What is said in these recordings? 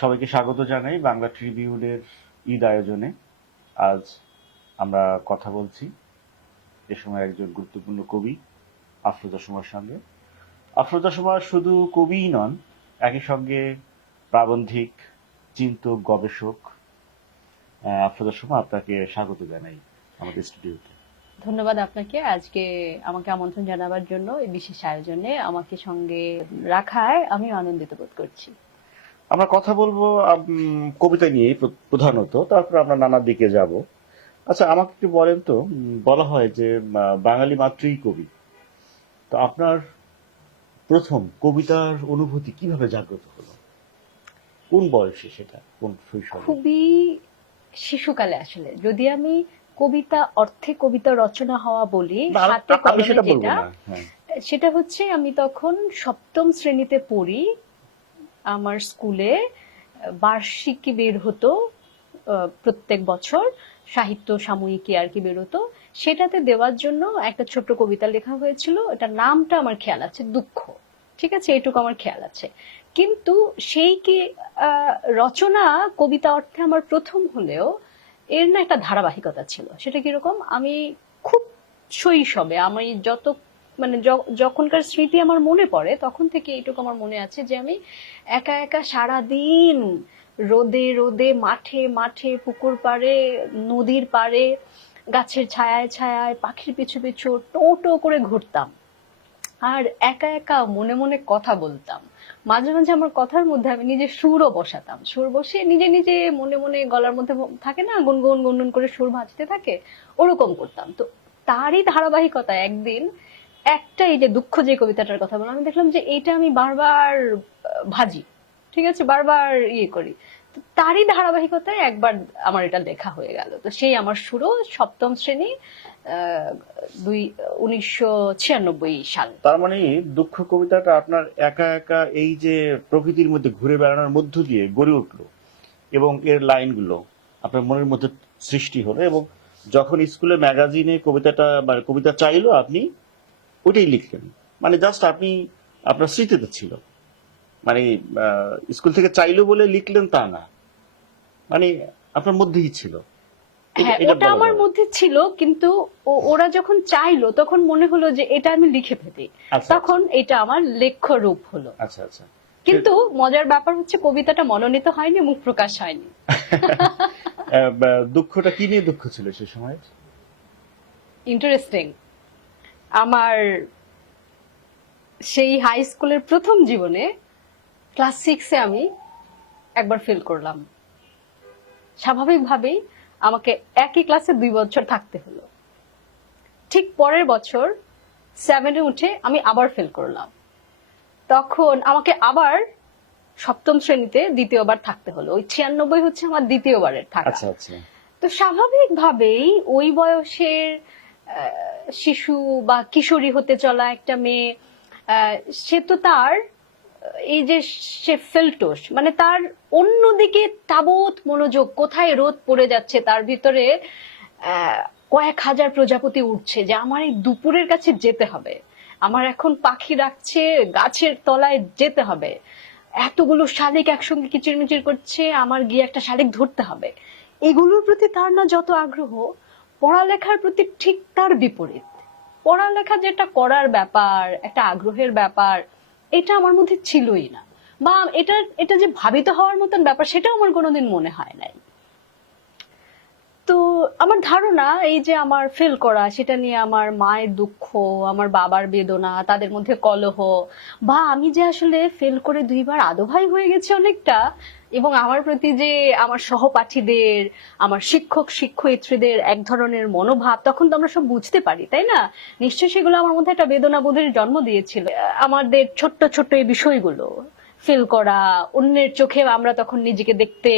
সবাইকে স্বাগত জানাই বাংলা ট্রিবিউনের ঈদ আয়োজনে। আজ আমরা কথা বলছি এ সময় একজন গুরুত্বপূর্ণ কবি আফরোজা সুমার সঙ্গে। আফরোজা সুমা শুধু কবিই নন, একই সঙ্গে প্রাবন্ধিক, চিন্তক, গবেষক। আফরোজা সুমা, আপনাকে স্বাগত জানাই আমাদের স্টুডিওতে। ধন্যবাদ আপনাকে আজকে আমাকে আমন্ত্রণ জানাবার জন্য এই বিশেষ আয়োজনে আমাকে সঙ্গে রাখায় আমি আনন্দিত বোধ করছি। আমরা কথা বলবো কবিতা নিয়ে প্রধানত, তারপর আমরা নানা দিকে যাব। আচ্ছা, আমাকে একটু বলেন তো, বলা হয় যে বাঙালি মাত্রই কবি। তো আপনার প্রথম কবিতার অনুভূতি কিভাবে জাগ্রত হলো? কোন বয়সে সেটা, কোন শৈশবে? খুবই শিশুকালে আসলে। যদি আমি কবিতা অর্থে কবিতা রচনা হওয়া বলি, হাতে আমি কলমে সেটা বলবো যেটা, না। হ্যাঁ, সেটা হচ্ছে আমি তখন সপ্তম শ্রেণীতে পড়ি। আমার স্কুলে বার্ষিকী বের হতো প্রত্যেক বছর, সাহিত্য সাময়িকী আর কি বেরোতো। সেটাতে দেওয়ার জন্য একটা ছোট্ট কবিতা লেখা হয়েছিল। এটার নামটা আমার খেয়াল আছে, দুঃখ। ঠিক আছে, এটুকু আমার খেয়াল আছে। কিন্তু সেই কি রচনা কবিতা অর্থে আমার প্রথম হলেও এর না একটা ধারাবাহিকতা ছিল। সেটা কিরকম, আমি খুব শৈশবে, আমি যত মানে যখনকার স্মৃতি আমার মনে পড়ে তখন থেকে এইটুকু আমার মনে আছে যে আমি একা একা সারাদিন রোদে রোদে, মাঠে মাঠে, পুকুর পাড়ে, নদীর পাড়ে, গাছের ছায়ায় ছায়ায়, পাখির পিছু পিছু টো টো করে ঘুরতাম। আর একা একা মনে মনে কথা বলতাম। মাঝে মাঝে আমার কথার মধ্যে আমি নিজে সুরও বসাতাম। সুর বসিয়ে নিজে নিজে মনে মনে গলার মধ্যে থাকে না, গুনগুন গুনগুন করে সুর ভাজতে থাকে, ওরকম করতাম। তো তারই ধারাবাহিকতায় একদিন একটা, এই যে দুঃখ যে কবিতাটার কথা বললাম, আমি দেখলাম যে এইটা আমি বারবার ভাজি। ঠিক আছে, বারবার করি। তো তারই ধারাবাহিকতায় একবার আমার এটা লেখা হয়ে গেল। তো সেই আমার শুরু সপ্তম শ্রেণী, 1996 সাল। তার মানে দুঃখ কবিতাটা আপনার একা একা এই যে প্রকৃতির মধ্যে ঘুরে বেড়ানোর মধ্য দিয়ে গড়ে উঠলো, এবং এর লাইনগুলো আপনার মনের মধ্যে সৃষ্টি হলো, এবং যখন স্কুলে ম্যাগাজিনে কবিতাটা মানে কবিতা চাইলো আপনি ওইটাই লিখলেন। মানে জাস্ট আপনি আপনার স্মৃতিতে ছিল, মানে স্কুল থেকে চাইলো বলে লিখলেন তা না, মানে আপনার মধ্যেই ছিল। হ্যাঁ, এটা ওটা বলা আমার যাবে। মধ্যে ছিল, কিন্তু ওরা যখন চাইলো তখন মনে হলো যে এটা আমি লিখে ফেলি। আচ্ছা, তখন এটা আমার লেখ্য রূপ হলো। আচ্ছা, আচ্ছা। কিন্তু মজার ব্যাপার হচ্ছে কবিতাটা মনোনীত হয়নি, মুখ প্রকাশ হয়নি। দুঃখটা কি নিয়ে দুঃখ ছিল সে সময়? ইন্টারেস্টিং। আমার সেই হাই স্কুলের প্রথম জীবনে ক্লাস 6-এ আমি একবার ফেল করলাম। স্বাভাবিকভাবেই আমাকে একই ক্লাসে 2 বছর থাকতে হলো। ঠিক পরের বছর 7-এ উঠে আমি আবার ফেল করলাম। তখন আমাকে আবার সপ্তম শ্রেণীতে দ্বিতীয়বার থাকতে হলো। ওই 96 হচ্ছে আমার দ্বিতীয়বারের থাকা। আচ্ছা, আচ্ছা। তো স্বাভাবিকভাবেই ওই বয়সের শিশু বা কিশোরী হতে চলা একটা মেয়ে, সে তো তার এই যে সে ফেলটোস, মানে তার অন্যদিকে তাবৎ মনোযোগ, কোথায় রোদ পড়ে যাচ্ছে তার ভিতরে কয়েক হাজার প্রজাপতি উঠছে, যে আমার এই দুপুরের কাছে যেতে হবে, আমার এখন পাখি ডাকছে, গাছের তলায় যেতে হবে, এতগুলো শালিক একসঙ্গে কিচিরমিচির করছে, আমার গিয়ে একটা শালিক ধরতে হবে। এগুলোর প্রতি তার না যত আগ্রহ, পড়ালেখার প্রতি ঠিক তার বিপরীত। পড়ালেখা যেটা করার ব্যাপার, একটা আগ্রহের ব্যাপার, এটা আমার মধ্যে ছিলই না। বা এটা এটা যে ভাবিত হওয়ার মতন ব্যাপার, সেটাও আমার কোনোদিন মনে হয় নাই। তো আমার ধারণা এই যে আমার ফেল করা, সেটা নিয়ে আমার মায়ের দুঃখ, আমার বাবার বেদনা, তাদের মধ্যে কলহ, বা আমি যে আসলে ফেল করে 2বার আদভাই হয়ে গেছি অনেকটা, এবং আমার প্রতি যে আমার সহপাঠীদের, আমার শিক্ষক শিক্ষয়িত্রীদের এক ধরনের মনোভাব, তখন তো আমরা সব বুঝতে পারি, তাই না? নিশ্চয়ই সেগুলো আমার মধ্যে একটা বেদনা বোধের জন্ম দিয়েছিল। আমাদের ছোট্ট ছোট্ট এই বিষয়গুলো, ফিল করা, অন্যের চোখে আমরা তখন নিজেকে দেখতে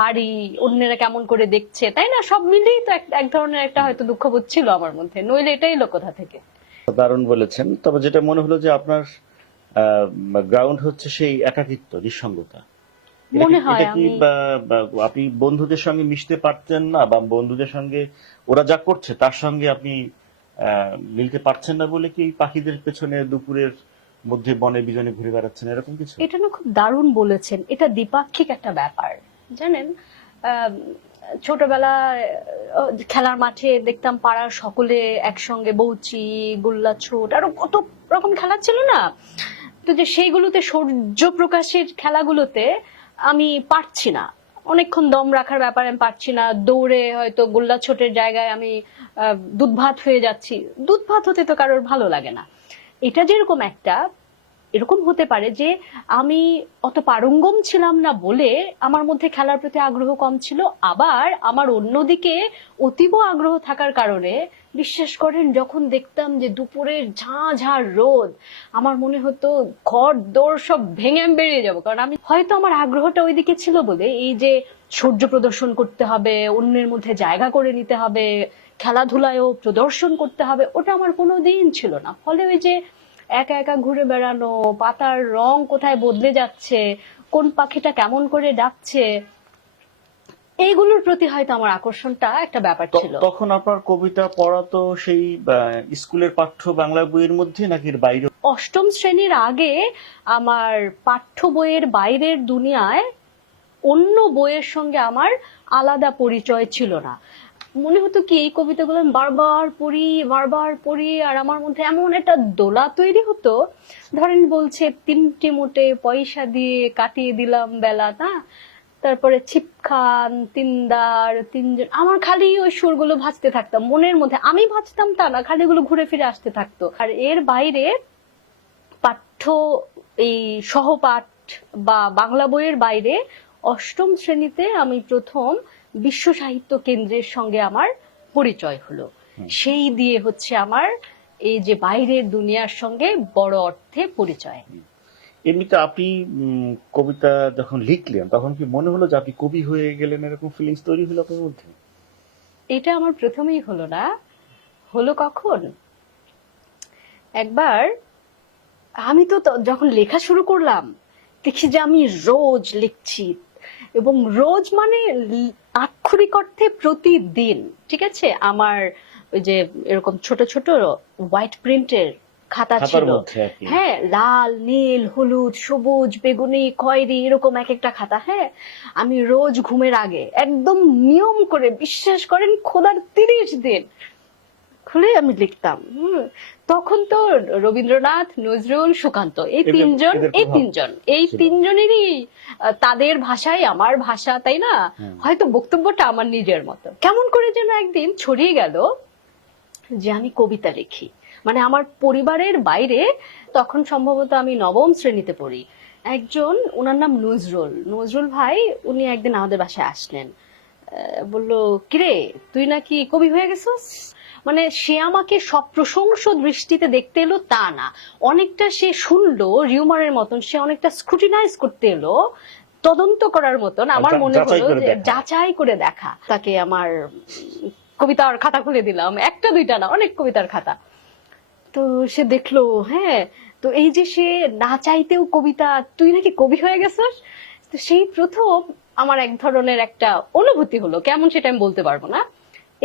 পারি, অন্যেরা কেমন করে দেখছে, তাই না? সব মিলিয়ে তো এক ধরনের একটা হয়তো দুঃখবোধ ছিল আমার মধ্যে, নইলে এটাই এলো কোথা থেকে? দারুণ বলেছেন। তবে যেটা মনে হলো যে আপনার গ্রাউন্ড হচ্ছে সেই একাকিত্ব, নিঃসঙ্গতা। মনে হয় এটা কি আমি, আপনি বন্ধুদের সঙ্গে মিশতে পারতেন না, বা বন্ধুদের সঙ্গে ওরা যা করছে তার সঙ্গে আপনি মিলতে পারছেন না বলে কি এই পাখিদের পেছনে দুপুরের মধ্যে বনে বিজনে ঘুরে বেড়াচ্ছেন, এরকম কিছু? এটা না খুব দারুণ বলেছেন, এটা দ্বিপাক্ষিক একটা ব্যাপার। জানেন, ছোটবেলায় খেলার মাঠে দেখতাম পাড়ার সকলে একসঙ্গে বউচি, গোল্লা ছোট, আরো কত রকম খেলা ছিল না? তো যে সেইগুলোতে সূর্য প্রকাশের খেলাগুলোতে আমি পারছি না, অনেকক্ষণ দম রাখার ব্যাপারে আমি পারছি না, দৌড়ে হয়তো গোল্লা ছোটের জায়গায় আমি দুধ ভাত হয়ে যাচ্ছি। দুধ ভাত হতে তো কারোর ভালো লাগে না। এটা যেরকম একটা, এরকম হতে পারে যে আমি অত পারঙ্গম ছিলাম না বলে আমার মধ্যে খেলার প্রতি আগ্রহ কম ছিল, আবার আমার অন্যদিকে অতীব আগ্রহ থাকার কারণে বিশ্বাস করেন যখন দেখতাম যে দুপুরের ঝাঁ রোদ, আমার মনে হতো ঘর দৌড় সব ভেঙে আমি বেরিয়ে যাবো। কারণ আমি হয়তো আমার আগ্রহটা ওইদিকে ছিল বলে, এই যে সূর্য প্রদর্শন করতে হবে, অন্যের মধ্যে জায়গা করে নিতে হবে, খেলাধুলায়ও প্রদর্শন করতে হবে, ওটা আমার কোনোদিন ছিল না। ফলে ওই যে একা একা ঘুরে বেড়ানো, পাতার রং কোথায় বদলে যাচ্ছে, কোন পাখিটা কেমন করে ডাকছে, এইগুলোর প্রতি হয়তো আমার আকর্ষণটা একটা ব্যাপার ছিল। তখন আপনার কবিতা পড়া তো সেই স্কুলের পাঠ্য বাংলা বইয়ের মধ্যে নাকি এর বাইরে? অষ্টম শ্রেণীর আগে আমার পাঠ্য বইয়ের বাইরের দুনিয়ায় অন্য বইয়ের সঙ্গে আমার আলাদা পরিচয় ছিল না। মনে হতো কি এই কবিতাগুলো আমি বারবার পড়ি, আর আমার মধ্যে এমন একটা দোলা তৈরি হতো। ধরেন বলছে, 3টি মোটে পয়সা দিয়ে কাটিয়ে দিলাম বেলা, না? তারপরে ছিপখান, তিনদার, তিনজন, আমার খালি ওই সুরগুলো ভাজতে থাকতাম মনের মধ্যে। আমি ভাজতাম তা না, খালি এগুলো ঘুরে ফিরে আসতে থাকতো। আর এর বাইরে পাঠ্য, এই সহপাঠ বা বাংলা বইয়ের বাইরে অষ্টম শ্রেণীতে আমি প্রথম বিশ্ব সাহিত্য কেন্দ্রের সঙ্গে আমার পরিচয় হলো। সেই দিয়ে হচ্ছে আমার এই যে বাইরের দুনিয়ার সঙ্গে বড় অর্থে পরিচয়। এমনিতে আপনি কবিতা যখন লিখলেন তখন কি মনে হলো যে আপনি কবি হয়ে গেলেন, এরকম ফিলিংস তৈরি হলো আপনার মধ্যে? এটা আমার প্রথমেই হলো না। হলো কখন, একবার আমি তো যখন লেখা শুরু করলাম দেখি যে আমি রোজ লিখছি, এবং রোজ মানে আক্ষরিক অর্থে প্রতিদিন। ঠিক আছে, আমার ওই যে এরকম ছোট ছোট হোয়াইট প্রিন্টের খাতা ছিল, হ্যাঁ, লাল, নীল, হলুদ, সবুজ, বেগুনি, খয়েরি, এরকম এক একটা খাতা। হ্যাঁ, আমি রোজ ঘুমের আগে একদম নিয়ম করে, বিশ্বাস করেন খোদার 30 দিন খুলে আমি লিখতাম। তখন তো রবীন্দ্রনাথ, নজরুল, সুকান্ত, এই তিনজনেরই তাদের ভাষায় আমার ভাষা, তাই না? হয়তো বক্তব্যটা আমার নিজের মতো। কেমন করে যেন একদিন ছড়িয়ে গেল যে আমি কবিতা লিখি। মানে আমার পরিবারের বাইরে, তখন সম্ভবত আমি 9ম শ্রেণীতে পড়ি, একজন, ওনার নাম নজরুল ভাই, উনি একদিন আমাদের বাসায় আসলেন। বললো, কিরে তুই নাকি কবি হয়ে গেছিস? মানে সে আমাকে সব প্রশংস দৃষ্টিতে দেখতে এলো তা না, অনেকটা সে শুনলো রিউমারের মতন, সে অনেকটা স্ক্রুটিনাইজ করতে এলো, তদন্ত করার মতন। আমার মনে হলো যে যাচাই করে দেখা। তাকে আমার কবিতার খাতা খুলে দিলাম, একটা দুইটা না, অনেক কবিতার খাতা। তো সে দেখলো, হ্যাঁ, তো এই যে সে না চাইতেও কবিতা, তুই নাকি কবি হয়ে গেছিস। তো সেই প্রথম আমার এক ধরনের একটা অনুভূতি হলো, কেমন সেটা আমি বলতে পারবো না।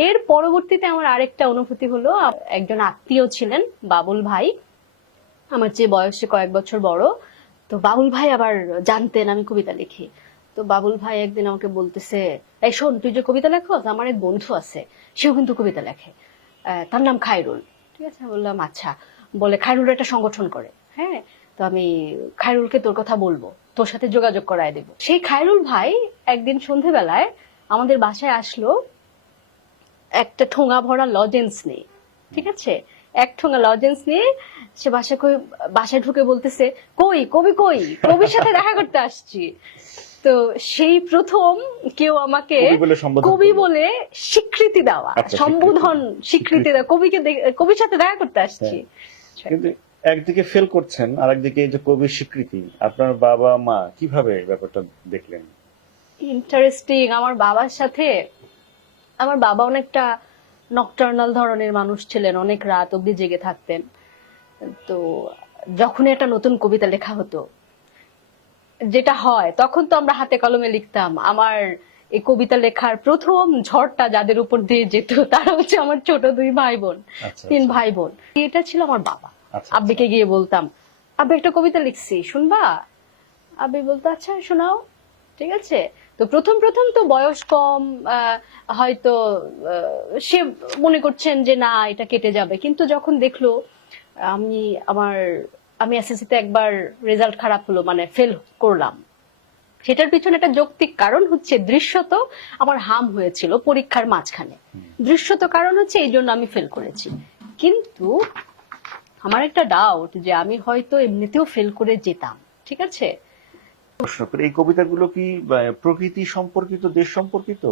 এর পরবর্তীতে আমার আরেকটা অনুভূতি হলো, একজন আত্মীয় ছিলেন বাবুল ভাই, আমার চেয়ে বয়সে কয়েক বছর বড়। তো বাবুল ভাই আবার জানতেন আমি কবিতা লিখি। তো বাবুল ভাই একদিন আমাকে বলতেছে, এই শোন, তুই যে কবিতা লেখস, আমার এক বন্ধু আছে, সেও কিন্তু কবিতা লেখে, তার নাম খায়রুল। ঠিক আছে, বললাম আচ্ছা। বলে খায়রুল একটা সংগঠন করে। হ্যাঁ, তো আমি খায়রুলকে তোর কথা বলবো, তোর সাথে যোগাযোগ করায় দেব। সেই খায়রুল ভাই একদিন সন্ধেবেলায় আমাদের বাসায় আসলো একটা ঠোঙা ভরা লজেন্স নিয়ে। ঠিক আছে, এক ঠোঙা লজেন্স নিয়ে সে বাসায় ঢুকে বলতেছে, কবির সাথে দেখা করতে আসছি। তো সেই প্রথম কেউ আমাকে কবি বলে স্বীকৃতি দেওয়া, সম্বোধন, স্বীকৃতি দেওয়া, কবির সাথে দেখা করতে আসছি। কিন্তু একদিকে ফেল করছেন, আর একদিকে এই যে কবির স্বীকৃতি, আপনার বাবা মা কিভাবে ব্যাপারটা দেখলেন? ইন্টারেস্টিং। আমার বাবা অনেকটা নকটার্নাল ধরনের মানুষ ছিলেন, অনেক রাত অব্দি জেগে থাকতেন। তো যখন একটা নতুন কবিতা লেখা হতো, যেটা হয় তখন তো আমরা হাতে কলমে লিখতাম। আমার এই কবিতা লেখার প্রথম ঝড়টা যাদের উপর দিয়ে যেত তারা হচ্ছে আমার ছোট 2 ভাই বোন, 3 ভাই বোন। এটা ছিল আমার বাবা। আব্বিকে গিয়ে বলতাম, আবে একটা কবিতা লিখছি, শুনবা? আবি বলতো আচ্ছা শোনাও। ঠিক আছে। তো প্রথম প্রথম তো বয়স কম, হয়তো সে মনে করছেন যে না এটা কেটে যাবে, কিন্তু যখন দেখলো আমি আমার আমি এসএসসি তে একবার রেজাল্ট খারাপ হলো, মানে ফেল করলাম, সেটার পিছনে একটা যৌক্তিক কারণ হচ্ছে দৃশ্যত আমার হাম হয়েছিল পরীক্ষার মাঝখানে। দৃশ্যত কারণ হচ্ছে এই জন্য আমি ফেল করেছি। কিন্তু আমার একটা ডাউট যে আমি হয়তো এমনিতেও ফেল করে যেতাম। ঠিক আছে। প্রশ্ন করি, এই কবিতাগুলো কি প্রকৃতি সম্পর্কিত, দেশ সম্পর্কিত,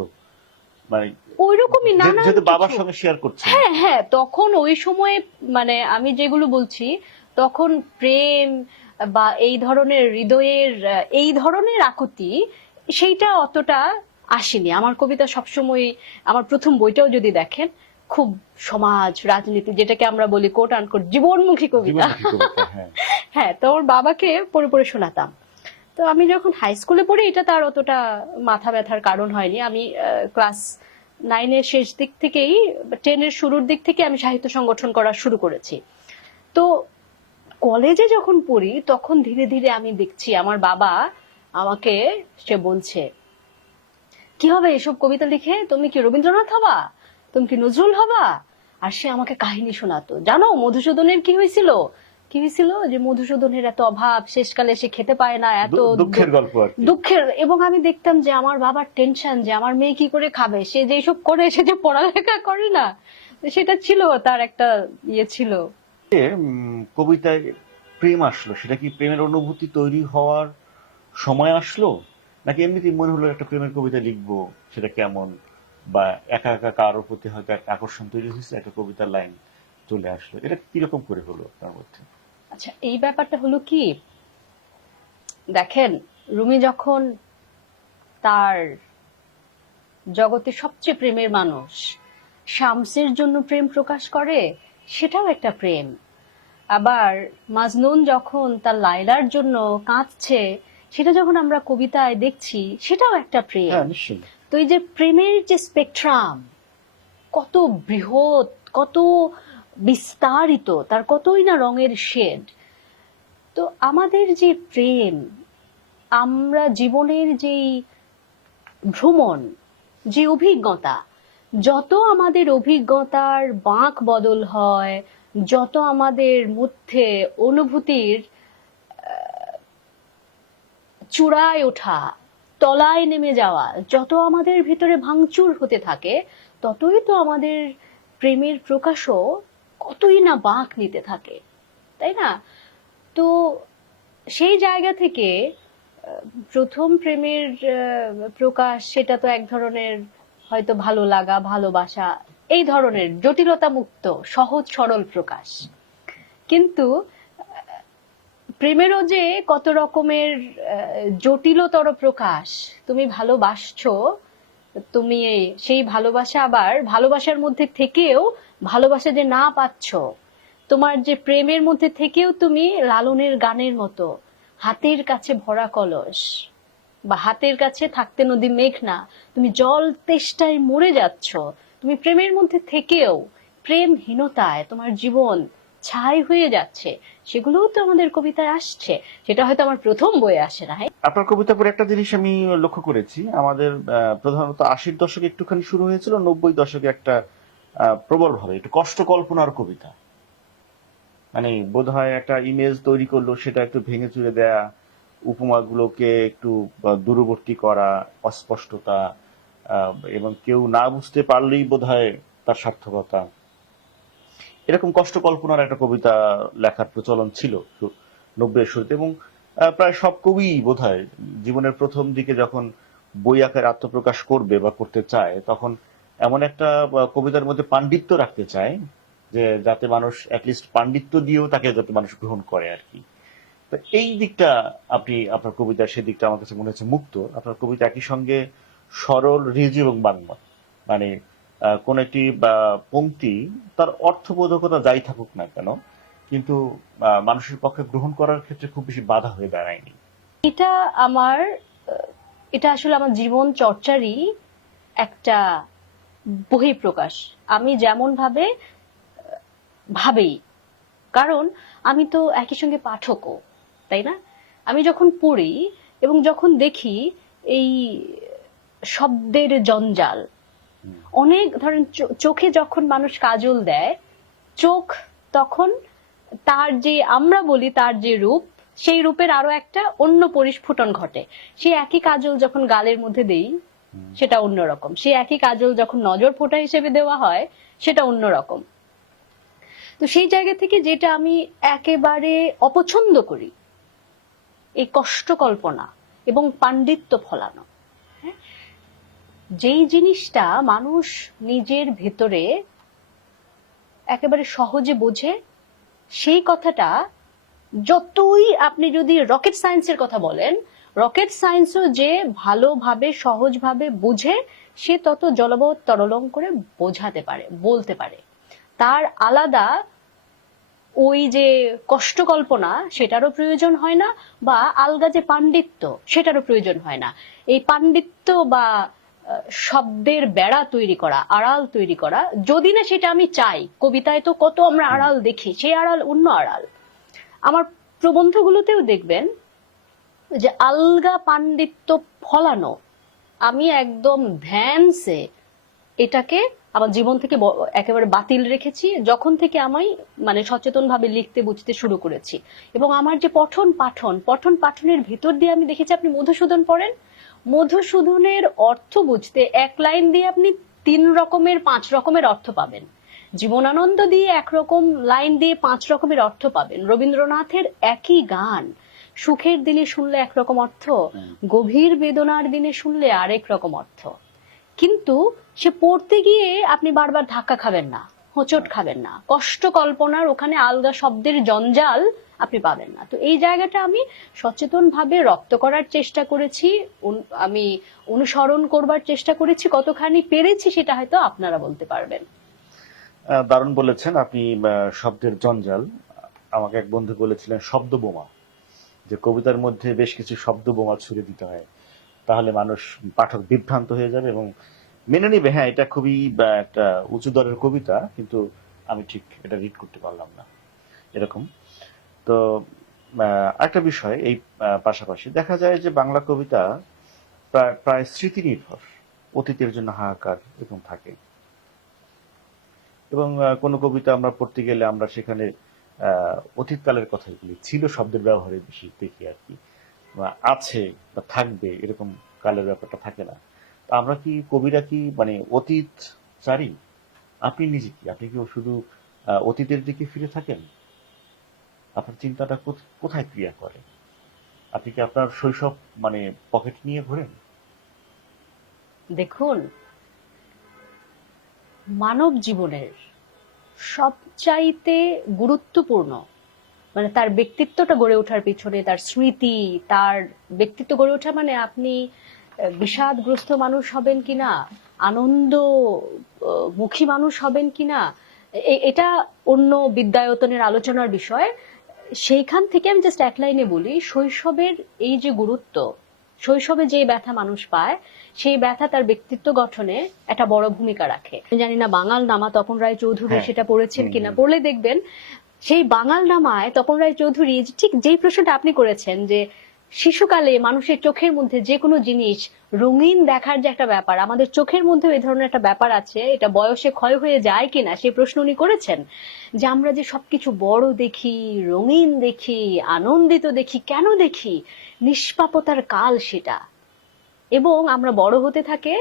মানে ওইরকমই নানান যেহেতু বাবার কিছু। সঙ্গে শেয়ার করছেন? হ্যাঁ হ্যাঁ, তখন ওই সময়ে মানে আমি যেগুলো বলছি তখন প্রেম বা এই ধরনের হৃদয়ের এই ধরনের আকুতি সেইটা অতটা আসেনি আমার কবিতা। সবসময় আমার প্রথম বইটাও যদি দেখেন খুব সমাজ রাজনীতি, যেটাকে আমরা বলি কোট আনকোট জীবনমুখী কবিতা। জীবনমুখী কবিতা, হ্যাঁ। হ্যাঁ, তো ওর বাবাকে পড়ে পড়ে শোনাতাম। তো আমি যখন হাই স্কুলে পড়ি এটা তার অতটা মাথা ব্যথার কারণ হয়নি। আমি ক্লাস 9-এর শেষ দিক থেকেই, 10-এর শুরুর দিক থেকে আমি সাহিত্য সংগঠন করা শুরু করেছি। তো কলেজে যখন পড়ি তখন ধীরে ধীরে আমি দেখছি আমার বাবা আমাকে, সে বলছে কি হবে এসব কবিতা লিখে, তুমি কি রবীন্দ্রনাথ হবা, তুমি কি নজরুল হবা? আর সে আমাকে কাহিনী শোনাতো। জানো মধুসূদনের কি হয়েছিল? কি হয়েছিল যে মধুসূদনের এত অভাব, শেষকালে সে খেতে পায় না, এত দুঃখের গল্প আর কি। দুঃখের। এবং আমি দেখতাম যে আমার বাবার টেনশন যে আমার মেয়ে কি করে খাবে, সে যে সব করে, সে যে পড়ালেখা করে না, সেটা ছিল তার একটা ইয়ে ছিল। কবিতায় প্রেম আসলো, সেটা কি প্রেমের অনুভূতি তৈরি হওয়ার সময় আসলো, নাকি এমনিতেই মনে হলো একটা প্রেমের কবিতা লিখবো, সেটা কেমন, বা একা একা কারোর প্রতি হয়তো একটা আকর্ষণ তৈরি হয়েছে, একটা কবিতার লাইন চলে আসলো, এটা কিরকম করে হলো তার মধ্যে? আচ্ছা, এই ব্যাপারটা হলো কি, দেখেন রুমি যখন তার জগতে সবচেয়ে প্রেমের মানুষ শামসের জন্য প্রেম প্রকাশ করে, সেটাও একটা প্রেম। আবার মাজনুন যখন তার লায়লার জন্য কাঁদছে, সেটা যখন আমরা কবিতায় দেখছি, সেটাও একটা প্রেম। হ্যাঁ, নিশ্চয়ই। তো এই যে প্রেমের যে স্পেকট্রাম কত বৃহৎ, কত বিস্তারিত, তার কতই না রঙের শেড। তো আমাদের যে প্রেম, আমরা জীবনের যেই ভ্রমণ, যে অভিজ্ঞতা, যত আমাদের অভিজ্ঞতার বাঁক বদল হয়, যত আমাদের মধ্যে অনুভূতির চূড়ায় ওঠা, তলায় নেমে যাওয়া, যত আমাদের ভিতরে ভাঙচুর হতে থাকে, ততই তো আমাদের প্রেমের প্রকাশও কতই না বাঁক নিতে থাকে, তাই না? তো সেই জায়গা থেকে প্রথম প্রেমের প্রকাশ, সেটা তো এক ধরনের হয়তো ভালো লাগা, ভালোবাসা, এই ধরনের জটিলতা মুক্ত সহজ সরল প্রকাশ। কিন্তু প্রেমেরও যে কত রকমের জটিলতর প্রকাশ। তুমি ভালোবাসছো, তুমি সেই ভালোবাসা, আবার ভালোবাসার মধ্যে থেকেও ভালোবাসা যে না পাচ্ছ, তোমার যে প্রেমের মধ্যে থেকেও তুমি লালনের গানের মতো হাতের কাছে ভরা কলস, বা হাতের কাছে থাকতে নদী মেঘনা, তুমি জল তেষ্টায় মরে যাচ্ছ, তুমি প্রেমের মধ্যে থেকেও প্রেমহীনতায় তোমার জীবন ছাই হয়ে যাচ্ছে, সেগুলোও তো আমাদের কবিতায় আসছে। সেটা হয়তো আমার প্রথম বইয়ে আসে না। আপনার কবিতা পড়ে একটা জিনিস আমি লক্ষ্য করেছি, আমাদের প্রধানত 80-র দশকে একটুখানি শুরু হয়েছিল, 90 দশকে একটা প্রবল ভাবে একটু কষ্ট কল্পনার কবিতা, মানে বোধহয় একটা ইমেজ তৈরি করলো, সেটা একটু ভেঙে চুরে দেয়া, উপমাগুলোকে একটু দূরবর্তী করা, অস্পষ্টতা, এবং কেউ না বুঝতে পারলেই বোধহয় তার সার্থকতা, এরকম কষ্ট কল্পনার একটা কবিতা লেখার প্রচলন ছিল 90-এর শুরুতে। এবং প্রায় সব কবি বোধহয় জীবনের প্রথম দিকে যখন বই আকারে আত্মপ্রকাশ করবে বা করতে চায়, তখন এমন একটা কবিতার মধ্যে পাণ্ডিত্য রাখতে চায় যে যাতে মানুষ অ্যাটলিস্ট পাণ্ডিত্য দিয়েও তাকে যাতে মানুষ গ্রহণ করে আর কি। তো এই দিকটা আপনি আপনার কবিতার, সেদিকটা আমার কাছে মনে হচ্ছে মুক্ত। আপনার কবিতা একই সঙ্গে সরল, ঋজু এবং বাংময়, মানে কোন একটি পংক্তি তার অর্থবোধকতা যাই থাকুক না কেন, কিন্তু মানুষের পক্ষে গ্রহণ করার ক্ষেত্রে খুব বেশি বাধা হয়ে দাঁড়ায়নি। এটা আমার এটা আসলে আমার জীবন চর্চারই একটা বহিঃপ্রকাশ। আমি যেমন ভাবে ভাবেই, কারণ আমি তো একই সঙ্গে পাঠকও, তাই না? আমি যখন পড়ি এবং যখন দেখি এই শব্দের জঞ্জাল, অনেক ধরেন চোখে যখন মানুষ কাজল দেয়, চোখ তখন তার যে আমরা বলি তার যে রূপ, সেই রূপের আরো একটা অন্য পরিস্ফুটন ঘটে। সেই একই কাজল যখন গালের মধ্যে দেই সেটা অন্যরকম, সেই একই কাজল যখন নজর ফোঁটা হিসেবে দেওয়া হয় সেটা অন্যরকম। তো সেই জায়গা থেকে যেটা আমি একেবারে অপছন্দ করি, এই কষ্ট কল্পনা এবং পাণ্ডিত্য ফলানো। যেই জিনিসটা মানুষ নিজের ভেতরে একেবারে সহজে বোঝে, সেই কথাটা যতই আপনি যদি রকেট সায়েন্সের কথা বলেন, রকেট সায়েন্সও যে ভালোভাবে সহজভাবে বুঝে সে তত জলবৎ তরলং করে বোঝাতে পারে, বলতে পারে। তার আলাদা ওই যে কষ্ট কল্পনা সেটারও প্রয়োজন হয় না, বা আলগা যে পাণ্ডিত্য সেটারও প্রয়োজন হয় না। এই পাণ্ডিত্য বা শব্দের বেড়া তৈরি করা, আড়াল তৈরি করা, যদি না সেটা আমি চাই। কবিতায় তো কত আমরা আড়াল দেখি, সেই আড়াল অন্য আড়াল। আমার প্রবন্ধগুলোতেও দেখবেন যে আলগা পাণ্ডিত্য ফলানো, আমি একদম ধ্যানসে এটাকে আমার জীবন থেকে একেবারে বাতিল রেখেছি যখন থেকে আমি মানে সচেতন ভাবে লিখতে বুঝতে শুরু করেছি। এবং আমার যে পঠন পাঠনের ভিতর দিয়ে আমি দেখেছি, আপনি মধুসূদন পড়েন, মধুসূদনের অর্থ বুঝতে এক লাইন দিয়ে আপনি 3 রকমের 5 রকমের অর্থ পাবেন। জীবনানন্দ দিয়ে একরকম লাইন দিয়ে 5 রকমের অর্থ পাবেন। রবীন্দ্রনাথের একই গান সুখের দিনে শুনলে একরকম অর্থ, গভীর বেদনার দিনে শুনলে আরেক রকম অর্থ। কিন্তু সে পড়তে গিয়ে আপনি বারবার ধাক্কা খাবেন না, হোঁচট খাবেন না, কষ্ট কল্পনার ওখানে আলগা শব্দের জঞ্জাল আপনি পাবেন না। তো এই জায়গাটা আমি সচেতন ভাবে রপ্ত করার চেষ্টা করেছি, আমি অনুসরণ করবার চেষ্টা করেছি, কতখানি পেরেছি সেটা হয়তো আপনারা বলতে পারবেন। দারুণ বলেছেন আপনি। শব্দের জঞ্জাল, আমাকে এক বন্ধু বলেছিলেন শব্দ বোমা, যে কবিতার মধ্যে বেশ কিছু শব্দ বোমা ছুড়ে দিতে হয়, তাহলে মানুষ পাঠক বিভ্রান্ত হয়ে যাবে এবং মেনে নিবে হ্যাঁ এটা খুবই একটা উঁচু দরের কবিতা, কিন্তু আমি ঠিক এটা রিড করতে পারলাম না, এরকম। তো একটা বিষয় এই পাশাপাশি দেখা যায় যে বাংলা কবিতা প্রায় স্মৃতি নির্ভর, অতীতের জন্য হাহাকার এরকম থাকে। এবং কোনো কবিতা আমরা পড়তে গেলে আমরা সেখানে অতীতকালের কথাই বলি, ছিল শব্দের ব্যবহারে বেশি দেখি আর কি, আছে বা থাকবে এরকম কালের ব্যাপারটা থাকে না। আমরা কি কবিরা কি মানে অতীত চারি? আপনি নিজে কি, আপনি কি শুধু অতীতের দিকে ফিরে থাকেন? আপনার চিন্তাটা কোথায় ক্রিয়া করে? আপনি কি আপনার শৈশব মানে পকেট নিয়ে ঘোরেন? দেখুন, মানব জীবনের সবচাইতে গুরুত্বপূর্ণ মানে তার ব্যক্তিত্বটা গড়ে ওঠার পিছনে তার স্মৃতি, তার ব্যক্তিত্ব গড়ে ওঠা মানে আপনি বিষাদগ্রস্ত মানুষ হবেন কিনা, আনন্দ মুখী মানুষ হবেন কিনা, এটা অন্য বিদ্যায়তনের আলোচনার বিষয়। সেইখান থেকে আমি জাস্ট এক লাইনে বলি, শৈশবের এই যে গুরুত্ব, শৈশবে যে ব্যথা মানুষ পায়, সেই ব্যথা তার ব্যক্তিত্ব গঠনে একটা বড় ভূমিকা রাখে। আমি জানি না বাঙাল নামা তপন রায়চৌধুরী সেটা পড়েছেন কিনা, পড়লে দেখবেন সেই বাঙাল নামায় তপন রায়চৌধুরী ঠিক যেই প্রশ্নটা আপনি করেছেন, যে শিশুকালে মানুষের চোখের মধ্যে যে কোনো জিনিস রঙিন দেখার যে একটা ব্যাপার, আমাদের চোখের মধ্যে এই ধরনের একটা ব্যাপার আছে, এটা বয়সে ক্ষয় হয়ে যায় কিনা সেই প্রশ্ন উনি করেছেন। যে আমরা যে সবকিছু বড় দেখি, রঙিন দেখি, আনন্দিত দেখি, কেন দেখি? নিষ্পাপতার কাল সেটা। এবং আমরা বড় হতে থাকে,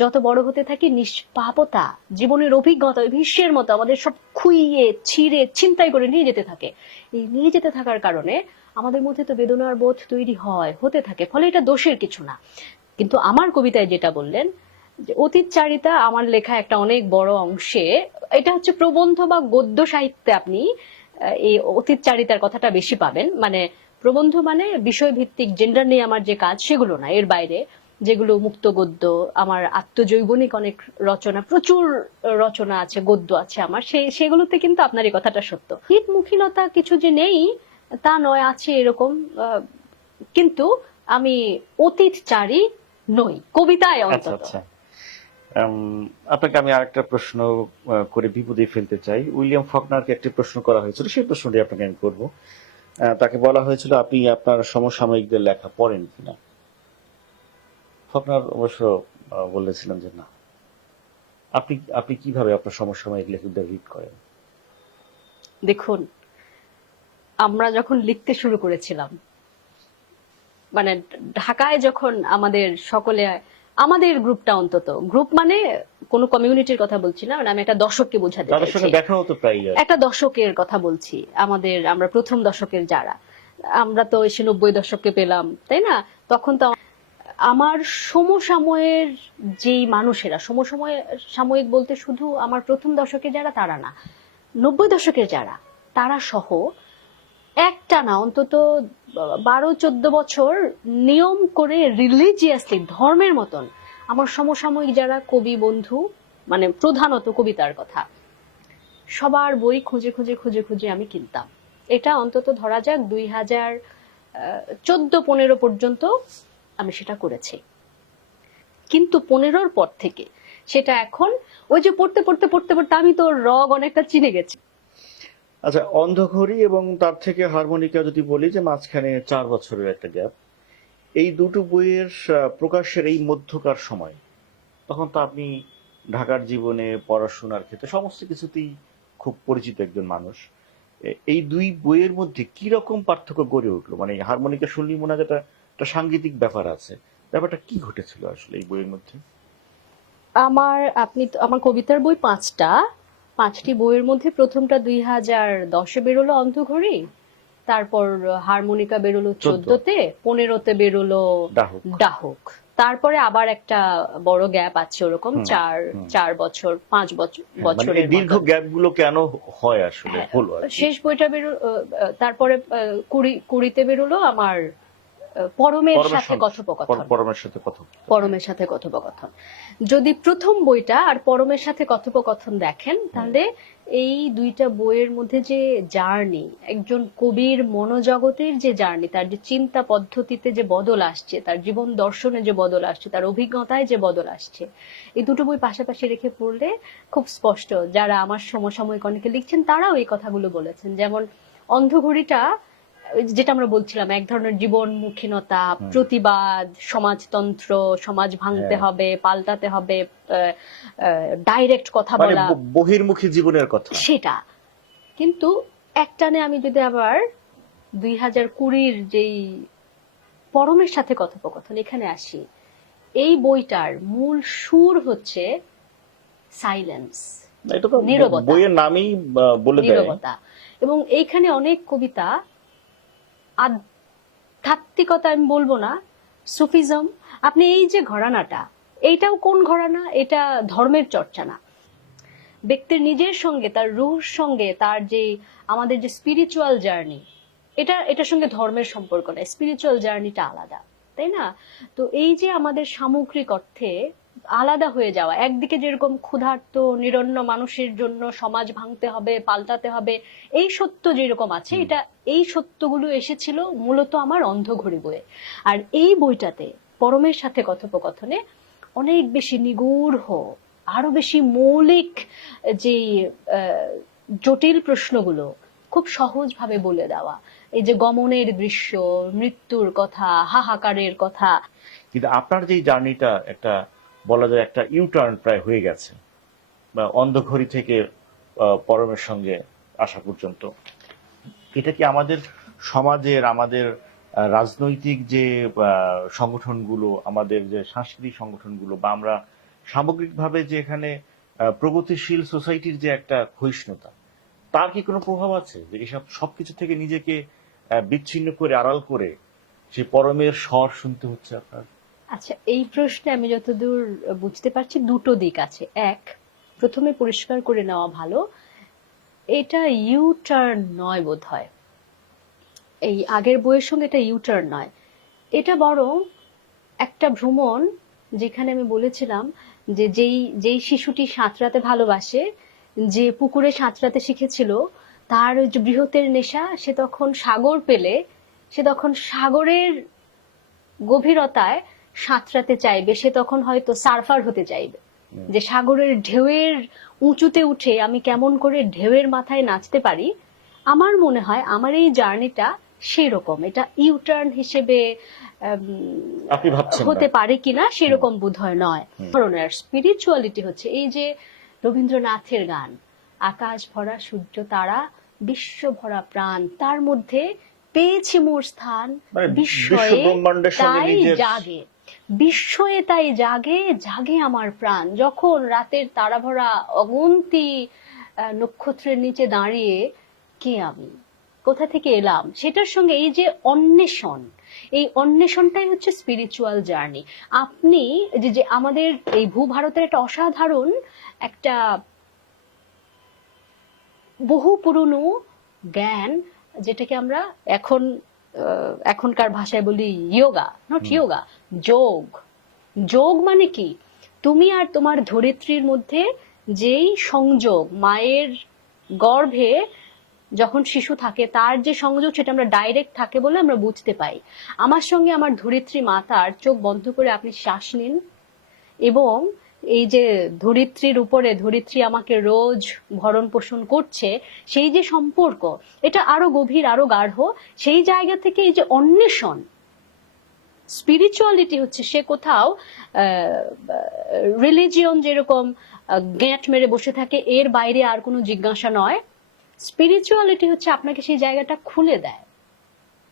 যত বড় হতে থাকি নিষ্পাপতা, জীবনের অভিজ্ঞতা ভীষ্মের মতো আমাদের সব খুইয়ে ছিঁড়ে ছিনতাই করে নিয়ে যেতে থাকে। এই নিয়ে যেতে থাকার কারণে আমাদের মধ্যে তো বেদনার বোধ তৈরি হতে থাকে, ফলে এটা দোষের কিছু না। কিন্তু আমার কবিতায় যেটা বললেন যে অতীতচারিতা, আমার লেখা একটা অনেক বড় অংশে এটা হচ্ছে প্রবন্ধ বা গদ্য সাহিত্যে আপনি এই অতীতচারিতার কথাটা বেশি পাবেন। মানে প্রবন্ধ মানে বিষয়ভিত্তিক জেন্ডার নিয়ে আমার যে কাজ সেগুলো না, এর বাইরে যেগুলো মুক্ত গদ্য, আমার আত্মজৈবনিক অনেক রচনা, প্রচুর রচনা আছে, গদ্য আছে আমার, সেগুলোতে কিন্তু আপনার এই কথাটা সত্য। হিতমুখীলতা কিছু যে নেই তা নয়, আছে এরকম, কিন্তু আমি অতীতচারী নই কবিতায় অন্তত। আপনাকে আমি আরেকটা প্রশ্ন করে বিপদে ফেলতে চাই। উইলিয়াম ফকনারকে একটি প্রশ্ন করা হয়েছিল, সেই প্রশ্নটি আপনাকে আমি করব। তাকে বলা হয়েছিল আপনি আপনার সমসাময়িকদের লেখা পড়েন কিনা। ফকনার অবশ্য বলেছিলেন যে না। আপনি আপনি কিভাবে আপনার সমসাময়িক লেখকদের রিড করেন? দেখুন, আমরা যখন লিখতে শুরু করেছিলাম, মানে ঢাকায় যখন আমাদের গ্রুপটা, অন্তত গ্রুপ মানে কোন কমিউনিটির কথা বলছি না, মানে আমি একটা দশককে বোঝাতে তাদের চাইছি, সঙ্গে দেখা হতো প্রায়। একটা দশকের কথা বলছি। আমরা প্রথম দশকের যারা, আমরা তো এসে 90 দশককে পেলাম, তাই না? তখন তো আমার সমসাময়ের যেই মানুষেরা, সাময়িক বলতে শুধু আমার প্রথম দশকে যারা তারা না, 90 দশকের যারা, তারা সহ একটা না অন্তত 12-14 বছর নিয়ম করে রিলিজিয়াসলি, ধর্মের মতন আমার সমসাময়িক যারা কবি বন্ধু, মানে প্রধানত কবিতার কথা, সবার বই খুঁজে খুঁজে খুঁজে খুঁজে আমি কিনতাম। এটা অন্তত ধরা যাক 2014-15 পর্যন্ত আমি সেটা করেছি। কিন্তু 15-র পর থেকে সেটা এখন ওই যে পড়তে পড়তে পড়তে পড়তে আমি তো রগ অনেকটা চিনে গেছি। আচ্ছা, অন্ধঘড়ি এবং তার থেকে হারমোনিকা যদি বলি যে মাঝখানে 4 বছরের একটা গ্যাপ, এই দুটো বইয়ের প্রকাশের এই মধ্যকার সময়, তখন তো আপনি ঢাকার জীবনে, পড়াশোনার ক্ষেত্রে সমস্ত কিছুতেই খুব পরিচিত একজন মানুষ। এই দুই বইয়ের মধ্যে কি রকম পার্থক্য গড়ে উঠলো? মানে হারমোনিকা শুনলি মনে হয় যেটা একটা সাংগীতিক ব্যাপার আছে, ব্যাপারটা কি ঘটেছিল আসলে এই বইয়ের মধ্যে? আমার কবিতার বই 5টি বইয়ের মধ্যে প্রথমটা 2010-এ বেরোলো অন্ধঘড়ি, তারপর হারমোনিকা বেরোলো 14-তে, 15-তে বেরোলো ডাহুক। ডাহুক। তারপরে আবার একটা বড় গ্যাপ আছে, ওরকম 4 বছর 5 বছর মানে বছরের এই দীর্ঘ মতো। গ্যাপ গুলো কেন হয় আসলে, হলো আর কি? শেষ বইটা তারপরে 20-তে বেরোলো আমার পরমের সাথে কথোপকথন। পরমের সাথে কথোপকথন। যদি প্রথম বইটা আর পরমের সাথে কথোপকথন দেখেন, তাহলে এই দুইটা বইয়ের মধ্যে যে জার্নি, একজন কবির মনোজগতের যে জার্নি, তার যে চিন্তা পদ্ধতিতে যে বদল আসছে, তার জীবন দর্শনে যে বদল আসছে, তার অভিজ্ঞতায় যে বদল আসছে, এই দুটো বই পাশাপাশি রেখে পড়লে খুব স্পষ্ট। যারা আমার সমসাময়িক অনেকে লিখছেন, তারাও এই কথাগুলো বলেছেন। যেমন অন্ধঘড়িটা, যেটা আমরা বলছিলাম, এক ধরনের জীবনমুখীনতা, প্রতিবাদ, সমাজতন্ত্র, সমাজ ভাঙতে হবে, পাল্টাতে হবে, ডাইরেক্ট কথা বলা, বহির্মুখী জীবনের কথা সেটা। কিন্তু একটানে আমি যদি আবার 2020-র যেই পরমের সাথে কথোপকথন এখানে আসি, এই বইটার মূল সুর হচ্ছে সাইলেন্স, এটা তো বইয়ের নামই বলে দেয়, নীরবতা। এবং এইখানে অনেক কবিতা আধ্যাত্মিকতা আমি বলবো না, সুফিজম। আপনি এই যে ঘরানাটা, এইটাও কোন ঘরানা? এটা ধর্মের চর্চা না, ব্যক্তির নিজের সঙ্গে, তার রুহের সঙ্গে, তার যে আমাদের যে স্পিরিচুয়াল জার্নি, এটার সঙ্গে ধর্মের সম্পর্ক নেই, স্পিরিচুয়াল জার্নিটা আলাদা, তাই না? তো এই যে আমাদের সামগ্রিক অর্থে আলাদা হয়ে যাওয়া, একদিকে যেরকম ক্ষুধার্ত নিরন্ন মানুষের জন্য সমাজ ভাঙতে হবে, পাল্টাতে হবে, এই সত্য যেরকম আছে, এই সত্যগুলো এসেছিল মূলত আমার অন্ধঘড়ি বইয়ে। আর এই বইটাতে পরমের সাথে কথোপকথনে অনেক বেশি নিগূঢ়, আরো বেশি মৌলিক যে জটিল প্রশ্নগুলো খুব সহজভাবে বলে দেওয়া। এই যে গমনের দৃশ্য, মৃত্যুর কথা, হাহাকারের কথা। কিন্তু আপনার যে জার্নিটা একটা, বলা যায় একটা ইউটার্ন প্রায় হয়ে গেছে, বা অন্ধঘড়ি থেকে পরমের সঙ্গে আসা পর্যন্ত, এটা কি আমাদের সমাজের, আমাদের রাজনৈতিক যে সংগঠনগুলো, আমাদের যে সাংস্কৃতিক সংগঠনগুলো, বা আমরা সামগ্রিকভাবে যে এখানে প্রগতিশীল সোসাইটির যে একটা ক্ষয়িষ্ণুতা, তার কি কোনো প্রভাব আছে যে এসব সবকিছু থেকে নিজেকে বিচ্ছিন্ন করে, আড়াল করে সে পরমের স্বর শুনতে হচ্ছে আপনার? আচ্ছা, এই প্রশ্নে আমি যতদূর বুঝতে পারছি দুটো দিক আছে। এক, প্রথমে পরিষ্কার করে নেওয়া ভালো, এটা ইউ টার্ন নয় বোধ হয়, এই আগের বইয়ের সঙ্গে এটা ইউ টার্ন নয়, এটা বরং একটা ভ্রমণ। যেখানে আমি বলেছিলাম যে যেই শিশুটি সাঁতরাতে ভালোবাসে, যে পুকুরে সাঁতরাতে শিখেছিল, তার ওই যে বৃহতের নেশা, সে তখন সাগর পেলে, সে তখন সাগরের গভীরতায় সাঁতরাতে চাইবে, সে তখন হয়তো সার্ফার হতে চাইবে, যে সাগরের ঢেউয়ের উঁচুতে উঠে আমি কেমন করে ঢেউয়ের মাথায় নাচতে পারি, আমার মনে হয় আমার এই জার্নিটা সেই রকম। এটা ইউটার্ন হিসেবে আপনি ভাবছেন হতে না? পারে কিনা সেরকম বোধহয় নয়। ধরনের স্পিরিচুয়ালিটি হচ্ছে এই যে রবীন্দ্রনাথের গান, আকাশ ভরা সূর্য তারা, বিশ্ব ভরা প্রাণ, তার মধ্যে পেয়েছি মোর স্থান, মানে বিশ্ব বিস্ময়ে ব্রহ্মাণ্ডের সঙ্গে তাই নিজের জাগে, বিস্ময়ে তাই জাগে, জাগে আমার প্রাণ। যখন রাতের তারা ভরা অগুন্তি নক্ষত্রের নিচে দাঁড়িয়ে কে আমি, কোথা থেকে এলাম, সেটার সঙ্গে এই যে অন্বেষণ, এই অন্বেষণটাই হচ্ছে স্পিরিচুয়াল জার্নি। আপনি যে আমাদের এই ভূভারতের একটা অসাধারণ একটা বহু পুরনো জ্ঞান, যেটাকে আমরা এখনকার ভাষায় বলি ইয়োগা, নট ইয়োগা, যোগ। যোগ মানে কি, তুমি আর তোমার ধরিত্রীর মধ্যে যেই সংযোগ, মায়ের গর্ভে যখন শিশু থাকে তার যে সংযোগ, সেটা আমরা ডাইরেক্ট থাকে বলে আমরা বুঝতে পাই। আমার সঙ্গে আমার ধরিত্রী মাতার চোখ বন্ধ করে আপনি শ্বাস নিন, এবং এই যে ধরিত্রীর উপরে ধরিত্রী আমাকে রোজ ভরণ পোষণ করছে, সেই যে সম্পর্ক, এটা আরো গভীর, আরো গাঢ়। সেই জায়গা থেকে এই যে অন্বেষণ, স্পিরিচুয়ালিটি হচ্ছে সে কোথাও রিলিজিয়ন যেরকম গ্যাঁট মেরে বসে থাকে, এর বাইরে আর কোনো জিজ্ঞাসা নয়। স্পিরিচুয়ালিটি হচ্ছে আপনাকে সেই জায়গাটা খুলে দেয়,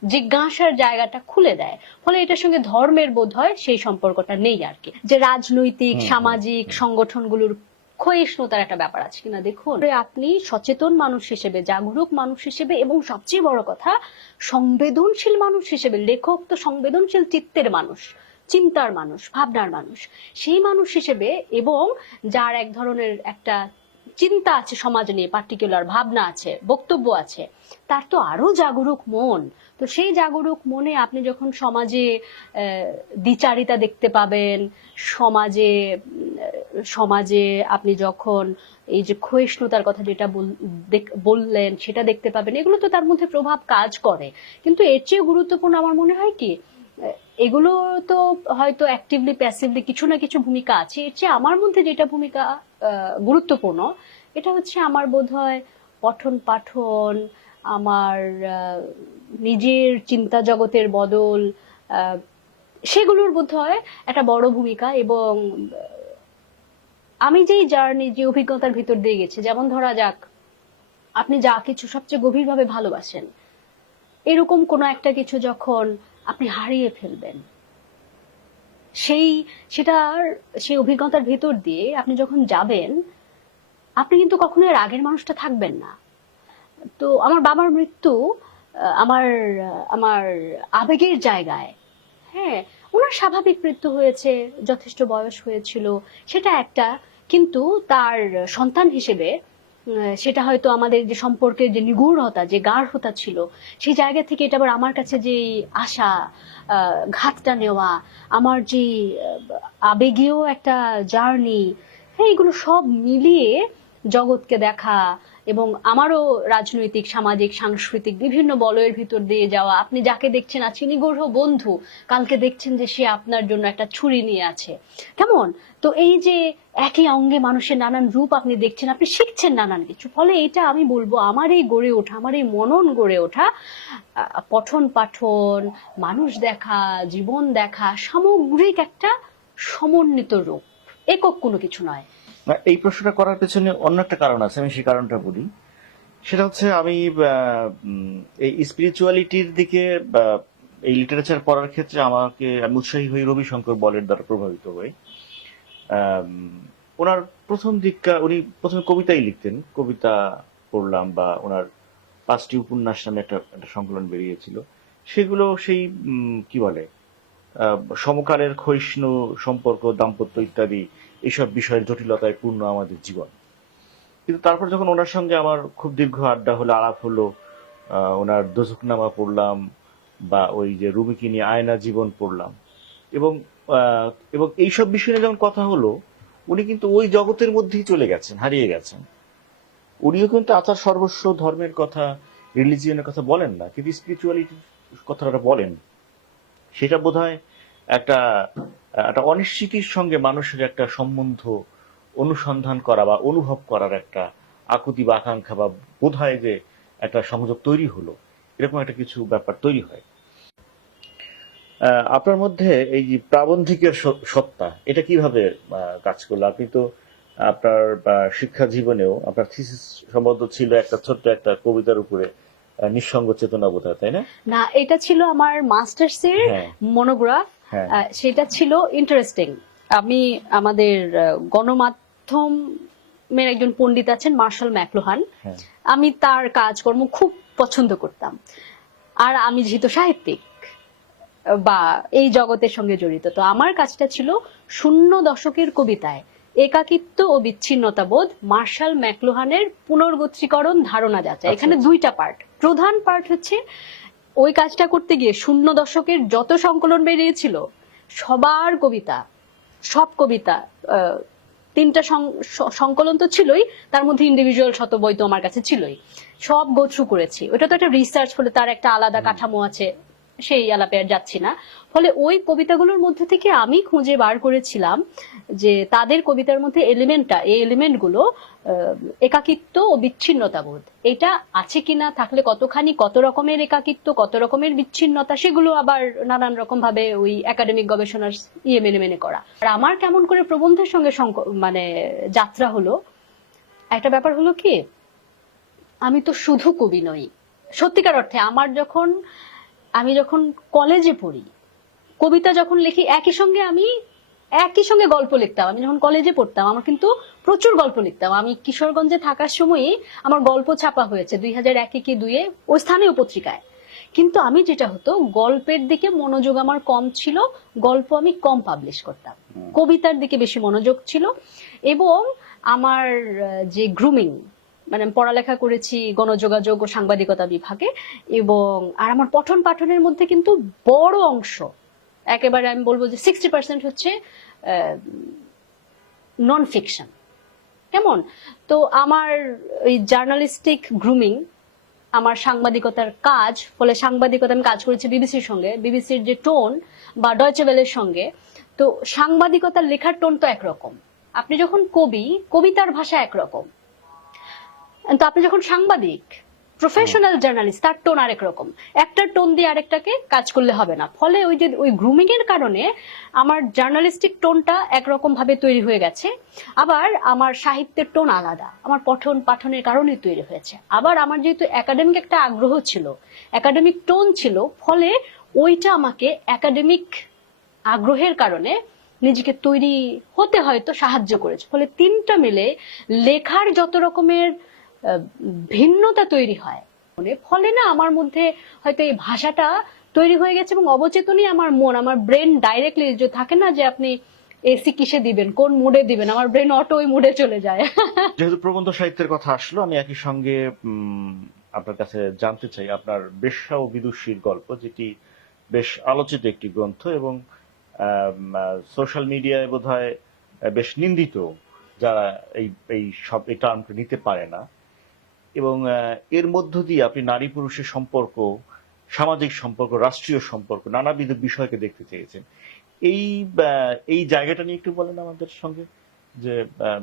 জিজ্ঞাসার জায়গাটা খুলে দেয়। ফলে এটার সঙ্গে ধর্মের বোধ হয় সেই সম্পর্কটা নেই আর কি। যে রাজনৈতিক সামাজিক সংগঠনগুলোর ক্ষয়িষ্ণুতার একটা ব্যাপার আছে কিনা, দেখুন আপনি সচেতন মানুষ হিসেবে, জাগরুক মানুষ হিসেবে, এবং সবচেয়ে বড় কথা সংবেদনশীল মানুষ হিসেবে, লেখক তো সংবেদনশীল চিত্তের মানুষ, চিন্তার মানুষ, ভাবনার মানুষ, সেই মানুষ হিসেবে, এবং যার এক ধরনের একটা চিন্তা আছে সমাজ নিয়ে, পার্টিকুলার ভাবনা আছে, বক্তব্য আছে, তার তো আরো জাগরুক মন। তো সেই জাগরুক মনে আপনি যখন সমাজে দ্বিচারিতা দেখতে পাবেন, সমাজে সমাজে আপনি যখন এই যে ক্ষয়িষ্ণুতার কথা যেটা বললেন সেটা দেখতে পাবেন, এগুলো তো তার মধ্যে প্রভাব কাজ করে। কিন্তু এর চেয়ে গুরুত্বপূর্ণ আমার মনে হয় কি, এগুলো তো হয়তো অ্যাক্টিভলি প্যাসিভলি কিছু না কিছু ভূমিকা আছে, এর চেয়ে আমার মধ্যে যেটা ভূমিকা গুরুত্বপূর্ণ, এটা হচ্ছে আমার বোধহয় পঠন পাঠন, আমার নিজের চিন্তা জগতের বদল, সেগুলোর বোধহয় একটা বড় ভূমিকা। এবং আমি যেই জার্নি, যে অভিজ্ঞতার ভিতর দিয়ে গেছি, যেমন ধরা যাক আপনি যা কিছু সবচেয়ে গভীরভাবে ভালোবাসেন, এরকম কোনো একটা কিছু যখন আপনি হারিয়ে ফেলবেন, সেই অভিজ্ঞতার ভিতর দিয়ে আপনি যখন যাবেন, আপনি কিন্তু কখনো এর আগের মানুষটা থাকবেন না। তো আমার বাবার মৃত্যু আমার আমার আবেগের জায়গায়, হ্যাঁ, ওনার স্বাভাবিক মৃত্যু হয়েছে, যথেষ্ট বয়স হয়েছিল, সেটা একটা। কিন্তু তার সন্তান হিসেবে সেটা হয়তো আমাদের যে সম্পর্কের যে নিগূঢ়তা, যে গাঢ়তা ছিল, সেই জায়গা থেকে এটা আবার আমার কাছে যে আশা, ঘাতটা নেওয়া, আমার যে আবেগীয় একটা জার্নি, হ্যাঁ, এগুলো সব মিলিয়ে জগৎকে দেখা, এবং আমারও রাজনৈতিক সামাজিক সাংস্কৃতিক বিভিন্ন বলয়ের ভিতর দিয়ে যাওয়া। আপনি যাকে দেখছেন আজকে নিগূঢ় বন্ধু, কালকে দেখছেন যে সে আপনার জন্য একটা ছুরি নিয়ে আছে, কেমন? তো এই যে একই অঙ্গে মানুষের নানান রূপ আপনি দেখছেন, আপনি শিখছেন নানান কিছু। ফলে এটা আমি বলবো আমার এই গড়ে ওঠা, আমার এই মনন গড়ে ওঠা, পঠন পাঠন, মানুষ দেখা, জীবন দেখা, সামগ্রিক একটা সমন্বিত রূপ, একক কোনো কিছু নয়। না, এই প্রশ্নটা করার পেছনে অন্য একটা কারণ আছে, আমি সেই কারণটা বলি। সেটা হচ্ছে আমি এই স্পিরিচুয়ালিটির দিকে এই লিটারেচার পড়ার ক্ষেত্রে আমি উৎসাহী হই রবিশঙ্কর বলের দ্বারা প্রভাবিত হই। ওনার প্রথম দিককার, উনি প্রথমে কবিতাই লিখতেন, কবিতা পড়লাম, বা ওনার 5টি উপন্যাস নামে একটা সংকলন বেরিয়েছিল, সেগুলো সেই কি বলে সমকালের ক্ষয়িষ্ণু সম্পর্ক, দাম্পত্য ইত্যাদি এইসব বিষয়ের জটিলতায় পূর্ণ আমাদের জীবন। কিন্তু তারপর যখন ওনার সঙ্গে আমার খুব দীর্ঘ আড্ডা হলো, আলাপ হলো, ওনার দোজখনামা পড়লাম, বা ওই যে রুমিকে নিয়ে আয়না জীবন পড়লাম, এবং এবং এইসব বিষয় নিয়ে যখন কথা হলো, উনি কিন্তু ওই জগতের মধ্যেই চলে গেছেন, হারিয়ে গেছেন। উনিও কিন্তু আচার সর্বস্ব, ধর্মের কথা, রিলিজিয়নের কথা বলেন না, কিন্তু স্পিরিচুয়ালিটির কথাটা বলেন। সেটা বোধহয় একটা একটা অনিশ্চিতির সঙ্গে মানুষের একটা সম্বন্ধ অনুসন্ধান করা বা অনুভব করার একটা আকুতি বা আকাঙ্ক্ষা বা বোধ হয় যে একটা সংযোগ তৈরি হলো, এরকম একটা কিছু ব্যাপার তৈরি হয়। আপনার মধ্যে এই যে প্রাবন্ধিকের সত্তা, এটা কিভাবে কাজ করলো? আপনি তো আপনার শিক্ষা জীবনেও আপনার থিসিস সম্বন্ধ ছিল একটা ছোট্ট একটা কবিতার উপরে, নিঃসঙ্গ চেতনা বোধ হয়, তাই না? না, এটা ছিল আমার মাস্টার্স এর হ্যাঁ মনোগ্রাফ। হ্যাঁ সেটা ছিল ইন্টারেস্টিং। আমি আমাদের গণমাধ্যমের একজন পণ্ডিত আছেন মার্শাল ম্যাকলুহান, হ্যাঁ আমি তার কাজকর্ম খুব পছন্দ করতাম। আর আমি যেহেতু সাহিত্যিক বা এই জগতের সঙ্গে জড়িত, তো আমার কাজটা ছিল শূন্য দশকের কবিতায় একাকিত্ব ও বিচ্ছিন্নতাবোধ মার্শাল ম্যাকলুহানের পুনর্গোত্রীকরণ ধারণা যাচাই। এখানে দুইটা পার্ট। প্রধান পার্ট হচ্ছে ওই কাজটা করতে গিয়ে শূন্য দশকের যত সংকলন বেরিয়েছিল সবার কবিতা, সব কবিতা, তিনটা সংকলন তো ছিলই, তার মধ্যে ইন্ডিভিজুয়াল শত বই তো আমার কাছে ছিলই, সব গো থ্রু করেছি। ওটা তো একটা রিসার্চ, ফলে তার একটা আলাদা কাঠামো আছে, সেই আলাপে আর যাচ্ছি না। ফলে ওই কবিতাগুলোর মধ্যে থেকে আমি খুঁজে বার করেছিলাম যে তাদের কবিতার মধ্যে এই এলিমেন্টগুলো একাকিত্ব ও বিচ্ছিন্নতাবোধ এটা আছে কিনা, থাকলে কতখানি, কত রকমের একাকিত্ব, কত রকমের বিচ্ছিন্নতা, সেগুলো আবার নানান রকম ভাবে ওই একাডেমিক গবেষণার মেনে মেনে করা। আর আমার কেমন করে প্রবন্ধের সঙ্গে মানে যাত্রা হলো, একটা ব্যাপার হলো কি, আমি তো শুধু কবি নই সত্যিকার অর্থে। আমি যখন কলেজে পড়ি, কবিতা যখন লিখি, একই সঙ্গে গল্প লিখতাম। আমি যখন কলেজে পড়তাম আমার কিন্তু প্রচুর গল্প লিখতাম। আমি কিশোরগঞ্জে থাকার সময়ই আমার গল্প ছাপা হয়েছে 2001 কি 2-এ ওই স্থানীয় পত্রিকায়। কিন্তু আমি যেটা হতো, গল্পের দিকে মনোযোগ আমার কম ছিল, গল্প আমি কম পাবলিশ করতাম, কবিতার দিকে বেশি মনোযোগ ছিল। এবং আমার যে গ্রুমিং, মানে আমি পড়ালেখা করেছি গণযোগাযোগ ও সাংবাদিকতা বিভাগে, এবং আর আমার পঠন পাঠনের মধ্যে কিন্তু বড় অংশ, একেবারে আমি বলবো যে 60% হচ্ছে নন ফিকশন। কেমন? তো আমার ওই জার্নালিস্টিক গ্রুমিং, আমার সাংবাদিকতার কাজ, ফলে সাংবাদিকতা আমি কাজ করেছি বিবিসির সঙ্গে, বিবিসির যে টোন বা ডয়চে ওয়েলের সঙ্গে। তো সাংবাদিকতার লেখার টোন তো একরকম, আপনি যখন কবি, কবিতার ভাষা একরকম, তো আপনি যখন সাংবাদিক, প্রফেশনাল জার্নালিস্ট, তার টোন আরেক রকম। একটা টোন দিয়ে আরেকটাকে কাজ করলে হবে না। ফলে ওই গ্রুমিং এর কারণে আমার জার্নালিস্টিক টোনটা একরকম ভাবে তৈরি হয়ে গেছে, আবার আমার সাহিত্যের টোন আলাদা, আমার পঠন পাঠনের কারণে তৈরি হয়েছে। আবার আমার যেহেতু একাডেমিক একটা আগ্রহ ছিল, একাডেমিক টোন ছিল, ফলে ওইটা আমাকে একাডেমিক আগ্রহের কারণে নিজেকে তৈরি হতে হয়তো সাহায্য করেছে। ফলে তিনটা মিলে লেখার যত রকমের ভিন্নতা তৈরি হয়, ফলে না আমার মধ্যে হয়তো এই ভাষাটা তৈরি হয়ে গেছে। এবং অবচেতনই আমার ব্রেন ডাইরেক্টলি, যে থাকে না যে আপনি এসি কিসে দিবেন, কোন মুডে দিবেন, আমার ব্রেন অটো ওই মুডে চলে যায়। যেহেতু প্রবন্ধ সাহিত্যের কথা আসলো, আমি একই সঙ্গে আপনার কাছে জানতে চাই আপনার বেশ্যা ও বিদুষীর গল্প, যেটি বেশ আলোচিত একটি গ্রন্থ এবং সোশ্যাল মিডিয়ায় বোধহয় বেশ নিন্দিত, যারা এই সব এই টার্মটা নিতে পারে না। এবং এর মধ্য দিয়ে আপনি নারী পুরুষের সম্পর্ক, সামাজিক সম্পর্ক, রাষ্ট্রীয় সম্পর্ক, নানাবিধ বিষয়কে দেখতে চেয়েছেন। এই জায়গাটা নিয়ে একটু বলেন আমাদের সঙ্গে, যে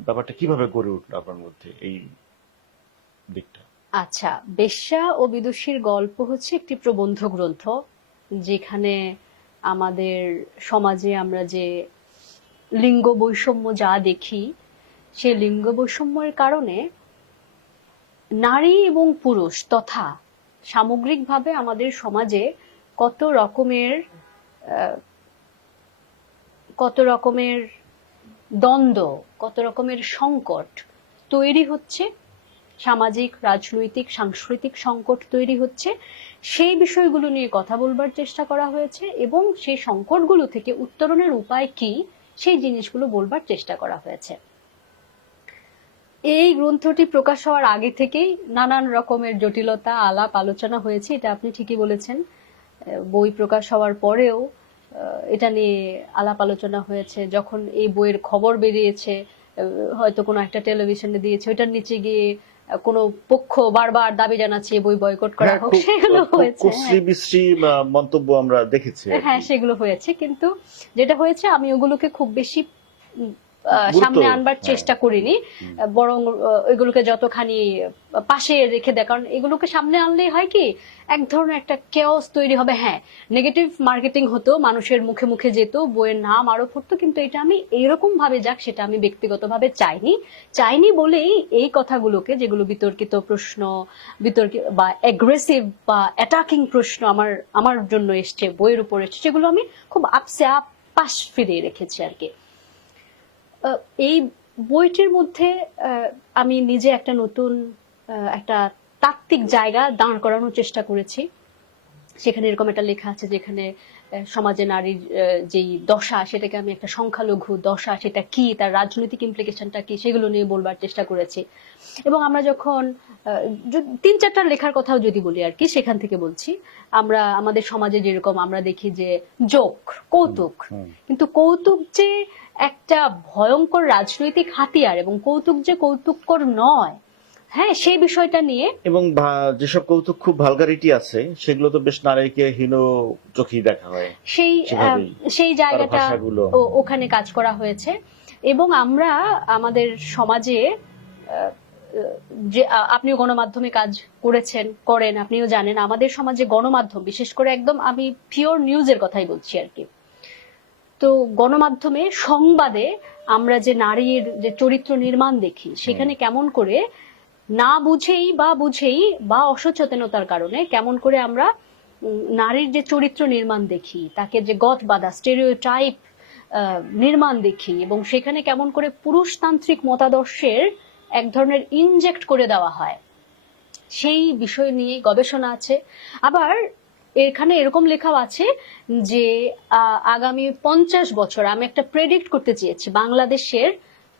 ব্যাপারটা কিভাবে গড়ে উঠলো আপনার মধ্যে এই দিকটা। আচ্ছা, বেশ্যা ও বিদুষীর গল্প হচ্ছে একটি প্রবন্ধ গ্রন্থ, যেখানে আমাদের সমাজে আমরা যে লিঙ্গ বৈষম্য যা দেখি, সেই লিঙ্গ বৈষম্যের কারণে নারী এবং পুরুষ তথা সামগ্রিকভাবে আমাদের সমাজে কত রকমের দ্বন্দ্ব, কত রকমের সংকট তৈরি হচ্ছে, সামাজিক, রাজনৈতিক, সাংস্কৃতিক সংকট তৈরি হচ্ছে, সেই বিষয়গুলো নিয়ে কথা বলবার চেষ্টা করা হয়েছে। এবং সেই সংকটগুলো থেকে উত্তরণের উপায় কি, সেই জিনিসগুলো বলবার চেষ্টা করা হয়েছে। এই গ্রন্থটি প্রকাশ হওয়ার আগে থেকেই নানান রকমের জটিলতা, আলাপ আলোচনা হয়েছে, এটা আপনি ঠিকই বলেছেন। বই প্রকাশ হওয়ার পরেও এটা নিয়ে আলাপ আলোচনা হয়েছে। যখন এই বইয়ের খবর বেরিয়েছে, হয়তো কোনো একটা টেলিভিশনে দিয়েছে, ওইটার নিচে গিয়ে কোনো পক্ষ বারবার দাবি জানাচ্ছে বই বয়কট করা হোক, সেগুলো হয়েছে। মন্তব্য আমরা দেখেছি। হ্যাঁ, সেগুলো হয়েছে। কিন্তু যেটা হয়েছে, আমি ওগুলোকে খুব বেশি সামনে আনবার হ্যাঁ। চেষ্টা করিনি, বরং এগুলোকে যতখানি পাশে রেখে দেয়, কারণ এগুলোকে সামনে আনলেই হয় কি এক ধরনের একটা কেওস তৈরি হবে। হ্যাঁ, নেগেটিভ মার্কেটিং হতো, মানুষের মুখে মুখে যেত, বইয়ের নাম আরো পড়তো, কিন্তু এটা আমি এইরকম ভাবে যাক সেটা আমি ব্যক্তিগতভাবে চাইনি বলেই এই কথাগুলোকে, যেগুলো বিতর্কিত প্রশ্ন, বিতর্কিত বা অ্যাগ্রেসিভ বা অ্যাটাকিং প্রশ্ন আমার জন্য এসছে, বইয়ের উপর এসছে, সেগুলো আমি খুব আপসে আপ পাশ ফিরিয়ে রেখেছি আর কি। এই বইটির মধ্যে আমি নিজে একটা নতুন একটা তাত্ত্বিক জায়গা দাঁড় করানোর চেষ্টা করেছি। সেখানে এরকম একটা লেখা আছে যেখানে সমাজে নারীর যেই দশা, সেটাকে আমি একটা সংখ্যালঘু দশা, সেটা কি, তার রাজনৈতিক ইমপ্লিকেশনটা কি, সেগুলো নিয়ে বলবার চেষ্টা করেছি। এবং আমরা যখন 3-4টা লেখার কথাও যদি বলি আর কি, সেখান থেকে বলছি, আমরা আমাদের সমাজে যেরকম আমরা দেখি যে জোক, কৌতুক, কিন্তু কৌতুক যে একটা ভয়ঙ্কর রাজনৈতিক হাতিয়ার এবং কৌতুক যে কৌতুককর নয়, হ্যাঁ, সেই বিষয়টা নিয়ে। এবং যেসব কৌতুক খুব ভালগারিটি আছে সেগুলো তো বেশ নারীকে হীন চোখেই দেখা হয়, সেই জায়গাটা ওখানে কাজ করা হয়েছে। এবং আমরা আমাদের সমাজে যে আপনিও গণমাধ্যমে কাজ করেন, আপনিও জানেন আমাদের সমাজে গণমাধ্যম, বিশেষ করে একদম আমি পিওর নিউজের কথাই বলছি আর কি, তো গণমাধ্যমে সংবাদে আমরা যে নারীর যে চরিত্র নির্মাণ দেখি, সেখানে কেমন করে না বুঝেই বা অসচেতনতার কারণে কেমন করে আমরা নারীর যে চরিত্র নির্মাণ দেখি, তাকে যে গত বাঁধা স্টেরিওটাইপ নির্মাণ দেখি, এবং সেখানে কেমন করে পুরুষতান্ত্রিক মতাদর্শের এক ধরনের ইনজেক্ট করে দেওয়া হয়, সেই বিষয় নিয়ে গবেষণা আছে। আবার এখানে এরকম লেখাও আছে যে আগামী 50 বছর আমি একটা প্রেডিক্ট করতে চেয়েছি বাংলাদেশের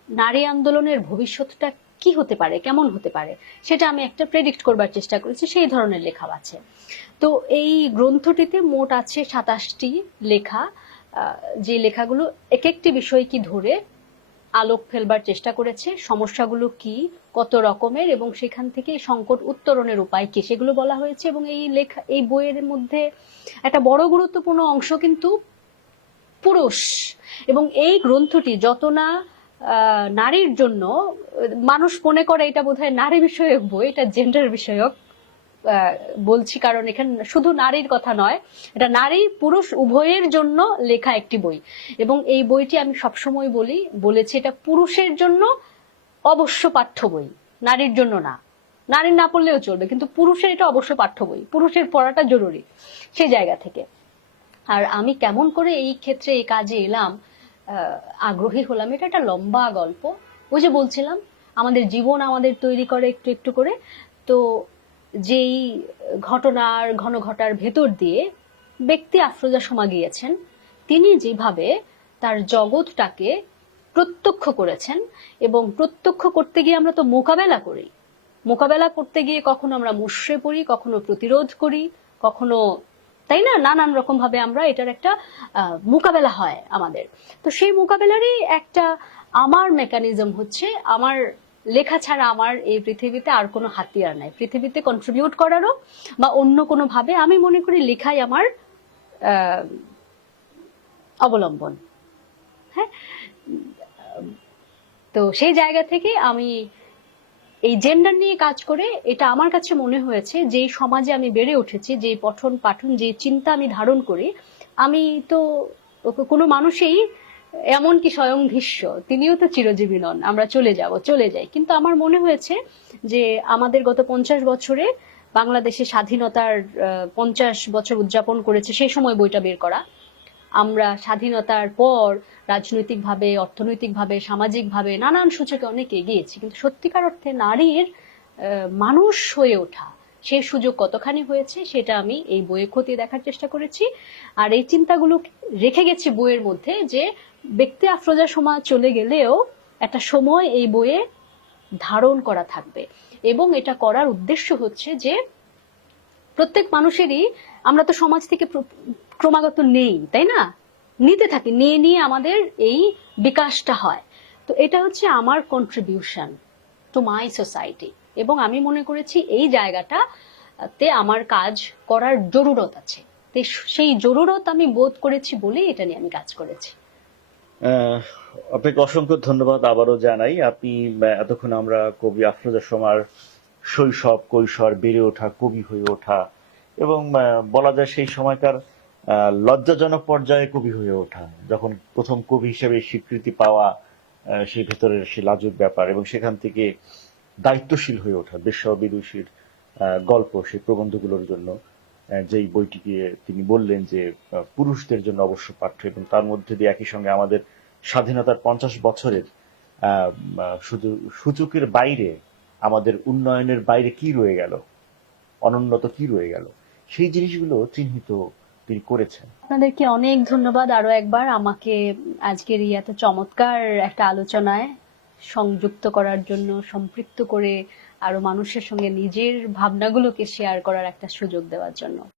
নারী আন্দোলনের ভবিষ্যৎটা কি হতে পারে, কেমন হতে পারে, সেটা আমি একটা প্রেডিক্ট করবার চেষ্টা করেছি, সেই ধরনের লেখাও আছে। তো এই গ্রন্থটিতে মোট আছে 27টি লেখা, যে লেখাগুলো এক একটি বিষয় কি ধরে আলোক ফেলবার চেষ্টা করেছে, সমস্যাগুলো কি, কত রকমের, এবং সেখান থেকে সংকট উত্তরণের উপায় কি, সেগুলো বলা হয়েছে। এবং এই বইয়ের মধ্যে একটা বড় গুরুত্বপূর্ণ অংশ কিন্তু পুরুষ, এবং এই গ্রন্থটি যত না নারীর জন্য, মানুষ মনে করে এটা বোধহয় নারী বিষয়ক বই, এটা জেন্ডার বিষয়ক বলছি, কারণ এখানে শুধু নারীর কথা নয়, এটা নারী পুরুষ উভয়ের জন্য লেখা একটি বই। এবং এই বইটি আমি সবসময় বলেছি এটা পুরুষের জন্য অবশ্য পাঠ্য বই, নারীর জন্য না। নারীর না পড়লেও চলবে, কিন্তু পুরুষের এটা অবশ্য পাঠ্য বই, পুরুষের পড়াটা জরুরি, সেই জায়গা থেকে। আর আমি কেমন করে এই ক্ষেত্রে এই কাজে এলাম, আগ্রহী হলাম, এটা একটা লম্বা গল্প। ওই যে বলছিলাম আমাদের জীবন আমাদের তৈরি করে একটু একটু করে, তো যেই ঘন ঘটার ভেতর দিয়ে ব্যক্তি আফরোজা শমা গিয়েছেন, তিনি যেভাবে তার জগৎটাকে প্রত্যক্ষ করেছেন, এবং প্রত্যক্ষ করতে গিয়ে আমরা তো মোকাবেলা করতে গিয়ে কখনো আমরা মুষড়ে পড়ি, কখনো প্রতিরোধ করি, কখনো, তাই না, নানান রকম ভাবে আমরা এটার একটা মোকাবেলা হয় আমাদের। তো সেই মোকাবেলারই একটা আমার মেকানিজম হচ্ছে, আমার লেখা ছাড়া আমার এই পৃথিবীতে আর কোনো হাতিয়ার নাই, পৃথিবীতে কন্ট্রিবিউট করারও বা অন্য কোনো ভাবে। আমি মনে করি লেখাই আমার অবলম্বন। হ্যাঁ, তো সেই জায়গা থেকে আমি এই জেন্ডার নিয়ে কাজ করে, এটা আমার কাছে মনে হয়েছে যে সমাজে আমি বেড়ে উঠেছি, যে পঠন পাঠন, যে চিন্তা আমি ধারণ করি, আমি তো কোনো মানুষই এমনকি স্বয়ং ভীষ্ম, তিনিও তো চিরজীবী নন, আমরা চলে যাই। কিন্তু আমার মনে হয়েছে যে আমাদের গত 50 বছরে বাংলাদেশে স্বাধীনতার 50 বছর উদযাপন করেছে, সেই সময় বইটা বের করা। আমরা স্বাধীনতার পর রাজনৈতিকভাবে, অর্থনৈতিকভাবে, সামাজিকভাবে নানান সূচকে অনেক এগিয়েছি, কিন্তু সত্যিকার অর্থে নারীর মানুষ হয়ে ওঠা, সেই সুযোগ কতখানি হয়েছে সেটা আমি এই বইয়ে খতিয়ে দেখার চেষ্টা করেছি। আর এই চিন্তাগুলো রেখে গেছি বইয়ের মধ্যে, যে ব্যক্তি আফরোজা শমা চলে গেলেও একটা সময় এই বইয়ে ধারণ করা থাকবে। এবং এটা করার উদ্দেশ্য হচ্ছে যে প্রত্যেক মানুষেরই, আমরা তো সমাজ থেকে ক্রমাগত নেই, তাই না, নিতে থাকি, নিয়ে আমাদের এই বিকাশটা হয়। তো এটা হচ্ছে আমার কন্ট্রিবিউশন টু মাই সোসাইটি, এবং আমি মনে করেছি এই জায়গাটাতে আমার কাজ করার জরুরত আছে। সেই জরুরত আমি বোধ করেছি বলেই এটা নিয়ে আমি কাজ করেছি। আপনাকে অসংখ্য ধন্যবাদ আবারও জানাই। আপনি এতক্ষণ আমরা কবি আফরোজা সোমার শৈশব কৈশোর বেড়ে ওঠা, কবি হয়ে ওঠা এবং বলা যায় সেই সময়কার লজ্জাজনক পর্যায়ে কবি হয়ে ওঠা, যখন প্রথম কবি হিসেবে স্বীকৃতি পাওয়া, সেই ভেতরের সেই লাজুক ব্যাপার এবং সেখান থেকে দায়িত্বশীল হয়ে ওঠা দেশ বিদুষীর গল্প, সেই প্রবন্ধগুলোর জন্য যেই বইটিকে তিনি বললেন যে পুরুষদের জন্য অবশ্য পাঠ্য, এবং তার মধ্যে দিয়ে একই সঙ্গে আমাদের স্বাধীনতার 50 বছরের শুধু সূচকের বাইরে আমাদের উন্নয়নের বাইরে কি রয়ে গেল, অনুন্নত কি রয়ে গেল, সেই জিনিসগুলো চিহ্নিত তিনি করেছেন। আপনাদেরকে অনেক ধন্যবাদ আরো একবার আমাকে আজকের এই এত চমৎকার একটা আলোচনায় সংযুক্ত করার জন্য, সম্পৃক্ত করে আরো মানুষের সঙ্গে নিজের ভাবনাগুলোকে শেয়ার করার একটা সুযোগ দেওয়ার জন্য।